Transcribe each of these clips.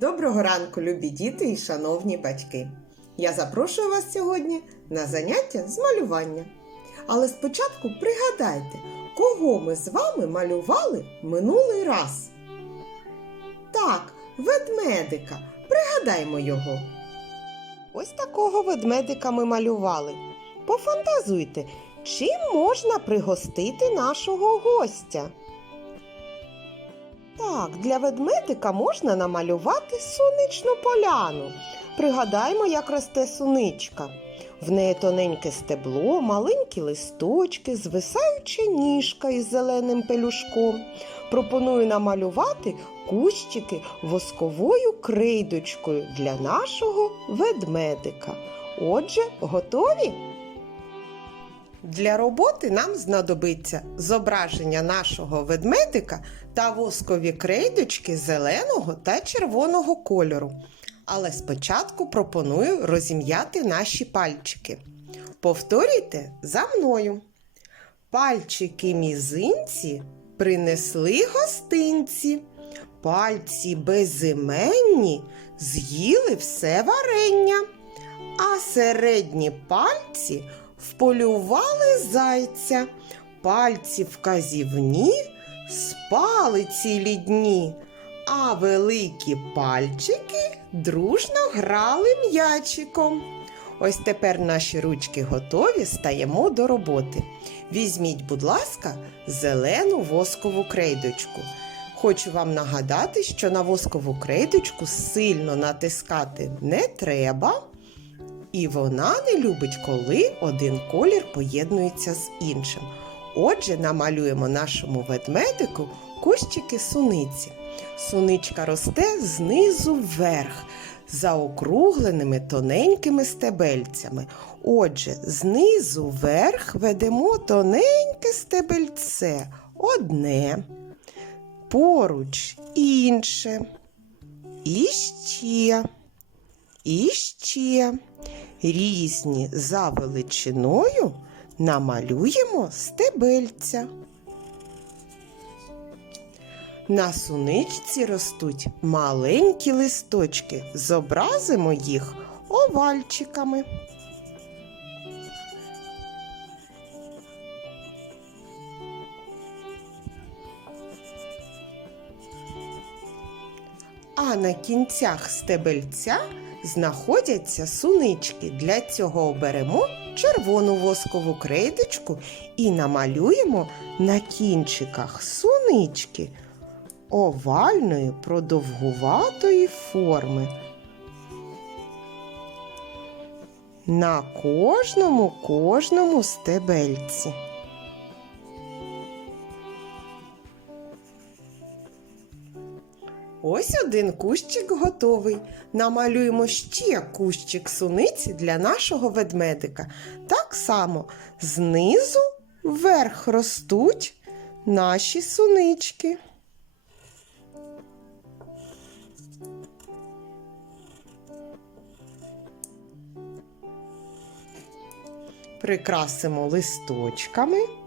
Доброго ранку, любі діти і шановні батьки! Я запрошую вас сьогодні на заняття з малювання. Але спочатку пригадайте, кого ми з вами малювали минулий раз. Так, ведмедика. Пригадаймо його. Ось такого ведмедика ми малювали. Пофантазуйте, чим можна пригостити нашого гостя. Так, для ведмедика можна намалювати сонячну поляну. Пригадаймо, як росте суничка. В неї тоненьке стебло, маленькі листочки, звисаюча ніжка із зеленим пелюшком. Пропоную намалювати кущики восковою крейдочкою для нашого ведмедика. Отже, готові? Для роботи нам знадобиться зображення нашого ведмедика та воскові крейдочки зеленого та червоного кольору. Але спочатку пропоную розім'яти наші пальчики. Повторюйте за мною. Пальчики мізинці принесли гостинці. Пальці безіменні з'їли все варення, а середні пальці вполювали зайця, пальці вказівні спали цілі дні, а великі пальчики дружно грали м'ячиком. Ось тепер наші ручки готові, стаємо до роботи. Візьміть, будь ласка, зелену воскову крейдочку. Хочу вам нагадати, що на воскову крейдочку сильно натискати не треба. І вона не любить, коли один колір поєднується з іншим. Отже, намалюємо нашому ведмедику кущики суниці. Суничка росте знизу вверх, заокругленими тоненькими стебельцями. Отже, знизу вверх ведемо тоненьке стебельце, одне, поруч інше. І ще, і ще різні за величиною намалюємо стебельця. На суничці ростуть маленькі листочки. Зобразимо їх овальчиками. А на кінцях стебельця знаходяться сунички. Для цього оберемо червону воскову крейдочку і намалюємо на кінчиках сунички овальної продовгуватої форми. На кожному кожному стебельці. Ось один кущик готовий. Намалюємо ще кущик суниці для нашого ведмедика. Так само знизу вверх ростуть наші сунички. Прикрасимо листочками.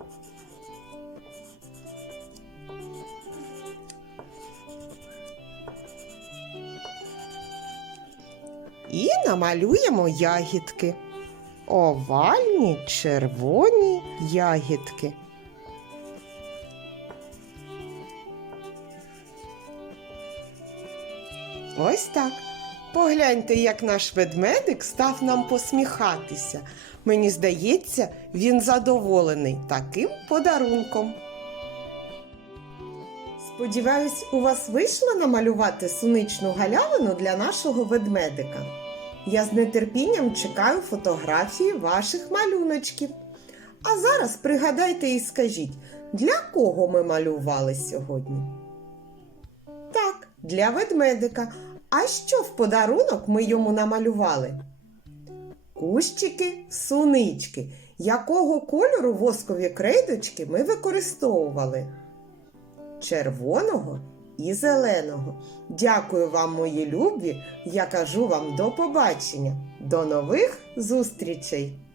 Намалюємо ягідки. Овальні червоні ягідки. Ось так. Погляньте, як наш ведмедик став нам посміхатися. Мені здається, він задоволений таким подарунком. Сподіваюсь, у вас вийшло намалювати суничну галявину для нашого ведмедика. Я з нетерпінням чекаю фотографії ваших малюночків. А зараз пригадайте і скажіть, для кого ми малювали сьогодні? Так, для ведмедика. А що в подарунок ми йому намалювали? Кущики, сунички. Якого кольору воскові крейдочки ми використовували? червоного і зеленого. Дякую вам, мої любі. Я кажу вам до побачення. До нових зустрічей!